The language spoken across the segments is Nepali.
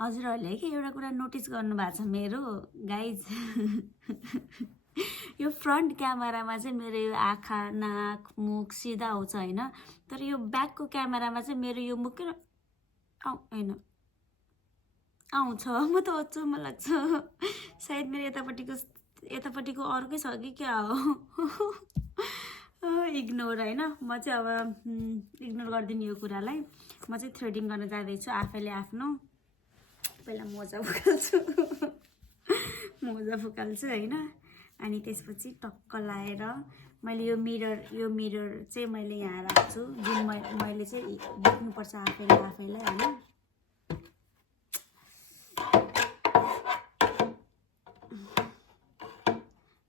हजुरहरूले के एउटा कुरा नोटिस गर्नुभएको छ मेरो गाइज यो फ्रन्ट क्यामेरामा चाहिँ मेरो यो आँखा नाक मुख सिधा आउँछ होइन, तर यो ब्याकको क्यामेरामा चाहिँ मेरो यो मुख होइन आउँछ। म त अचम्म लाग्छ, सायद मेरो यतापट्टिको अर्कै छ कि क्या हो। इग्नोर होइन, म चाहिँ अब इग्नोर गरिदिनु यो कुरालाई। म चाहिँ थ्रेडिङ गर्न जाँदैछु आफैले आफ्नो। पहिला मोजा फुकाल्छु होइन, अनि त्यसपछि टक्क लाएर मैले यो मिरर चाहिँ मैले यहाँ राख्छु, जुन मैले चाहिँ देख्नुपर्छ आफैलाई होइन।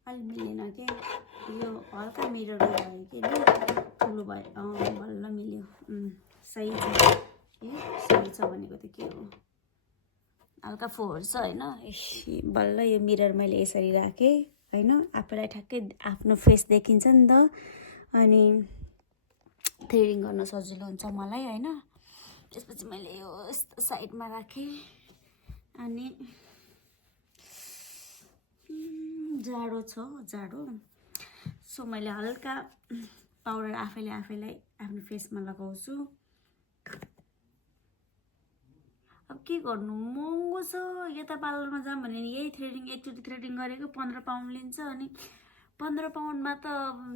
अलि मिलेन के, यो हल्का मिरर भयो कि ठुलो भयो, बल्ल मिल्यो। सही छ सही छ भनेको त के हो, हल्का फोहोर छ होइन। बल्ल यो मिरर मैले यसरी राखेँ होइन, आफूलाई ठ्याक्कै आफ्नो फेस देखिन्छ नि त, अनि थ्रेडिङ गर्न सजिलो हुन्छ मलाई होइन। त्यसपछि मैले यो साइडमा राखेँ, अनि जाडो छ सो मैले हल्का पाउडर आफैलाई आफ्नो फेसमा लगाउँछु। अब के गर्नु, महँगो छ। यता पार्लरमा जाऊँ भने यही थ्रेडिङ एकचोटि थ्रेडिङ गरेको 15 पाउन्ड लिन्छ, अनि 15 पाउन्डमा त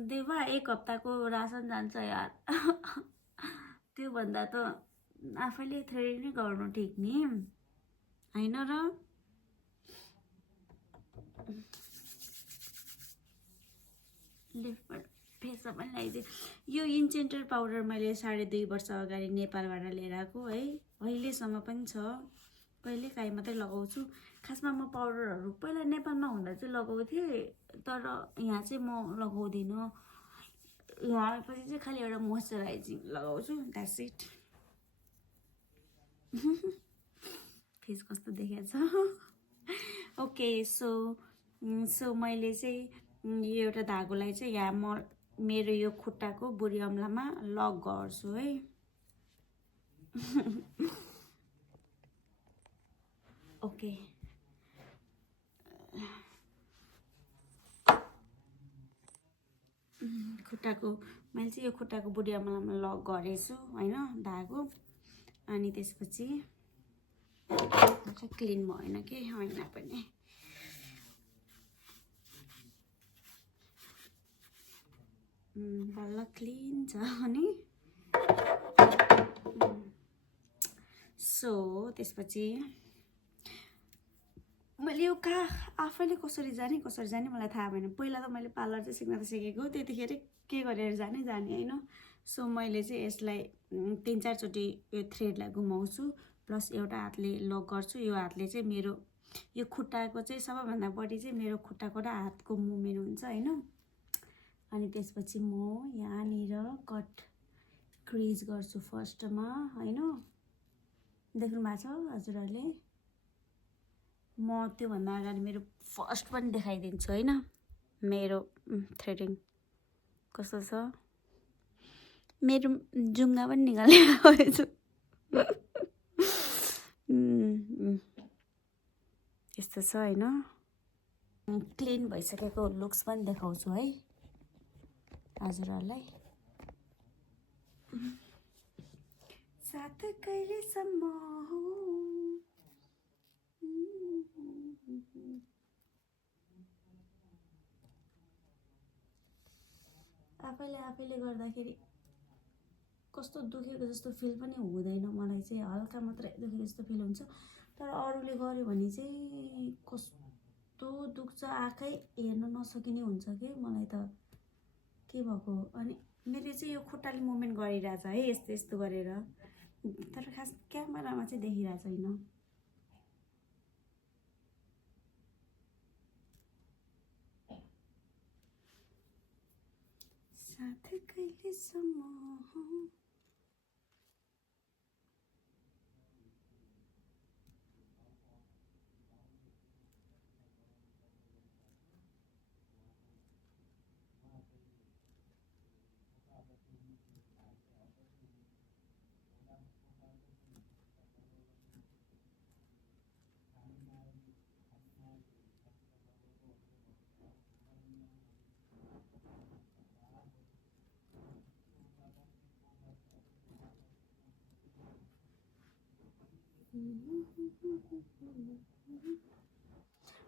देवा 1 हप्ताको रासन जान्छ यार। त्योभन्दा त आफैले थ्रेडिङ नै गर्नु ठिक नि होइन र। लेफ्टबाट फेसमा पनि लगाइदिएँ। यो इन्चेन्टर पाउडर मैले 2.5 वर्ष अगाडि नेपालबाट लिएर आएको है, अहिलेसम्म पनि छ। कहिले काहीँ मात्रै लगाउँछु। खासमा म पाउडरहरू पहिला नेपालमा हुँदा चाहिँ लगाउँथेँ, तर यहाँ चाहिँ म लगाउँदिनँ। यहाँ आएपछि चाहिँ खालि एउटा मोइस्चराइजिङ लगाउँछु, द्याट्स इट। फेस कस्तो देखेको छ। ओके सो मैले चाहिँ यो एउटा धागोलाई चाहिँ यहाँ मेरो यो खुट्टाको बुढी औँलामा लक गर्छु है। ओके मैले चाहिँ यो खुट्टाको बुढी औँलामा लक गरेछु होइन धागो। अनि त्यसपछि क्लिन भएन के, होइन पनि बल्ल क्लिन छ अनि। सो त्यसपछि मैले यो आफैले कसरी जाने मलाई थाहा भएन। पहिला त मैले पार्लर चाहिँ सिक्न त सिकेको, त्यतिखेर के गरेर जाने होइन। सो मैले चाहिँ यसलाई 3-4 चोटि यो थ्रेडलाई घुमाउँछु, प्लस एउटा हातले लक गर्छु। यो हातले चाहिँ मेरो यो खुट्टाको चाहिँ सबैभन्दा बढी चाहिँ मेरो खुट्टाको र हातको मुभमेन्ट हुन्छ होइन। अनि त्यसपछि म यहाँनिर कट क्रिज गर्छु फर्स्टमा होइन, देख्नु भएको छ हजुरहरूले। म त्योभन्दा अगाडि मेरो फर्स्ट पनि देखाइदिन्छु होइन, मेरो थ्रेडिङ कस्तो छ। मेरो जुङ्गा पनि निकाल्ने भएछु। यस्तो छ होइन। क्लिन भइसकेको लुक्स पनि देखाउँछु है हजुरहरूलाई। साथ कहिलेसम्म आफैले गर्दाखेरि कस्तो दुखेको जस्तो फिल पनि हुँदैन मलाई चाहिँ, हल्का मात्रै दुखेको जस्तो फिल हुन्छ। तर अरूले गर्यो भने चाहिँ कस्तो दुख्छ, आँखै हेर्न नसकिने हुन्छ कि मलाई त के भएको। अनि मेरो चाहिँ यो खुट्टाले मुभमेन्ट गरिरहेछ है यस्तो गरेर, तर खास क्यामेरामा चाहिँ देखिरहेको छैन। साथ कहिलेसम्म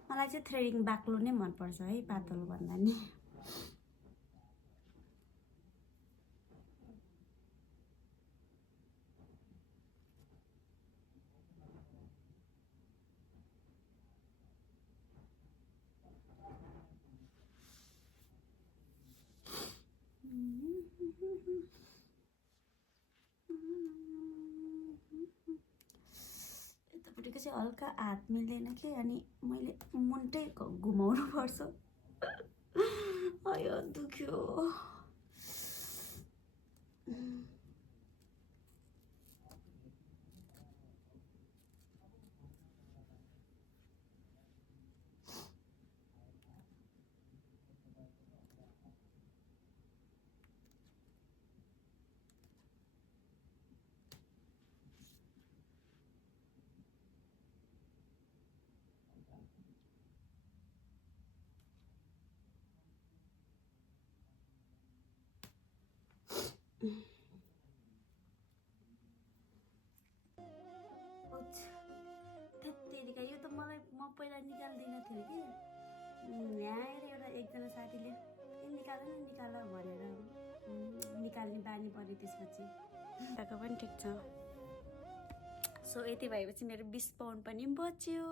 मलाई चाहिँ थ्रेडिङ बाक्लो नै मनपर्छ है, पातलो भन्दा नि। यतापट्टिको चाहिँ हल्का हात मिल्दैन कि, अनि मैले मुन्टै घुमाउनु पर्छ। अयो दुख्यो। त्यतिका यो त मलाई म पहिला निकाल्दिनँ थियो कि, यहाँ आएर एकजना साथीले निकाल न निकाल भनेर निकाल्ने बानी पऱ्यो। त्यसपछि उताको पनि ठिक छ। सो यति भएपछि मेरो 20 पाउन्ड पनि बच्यो।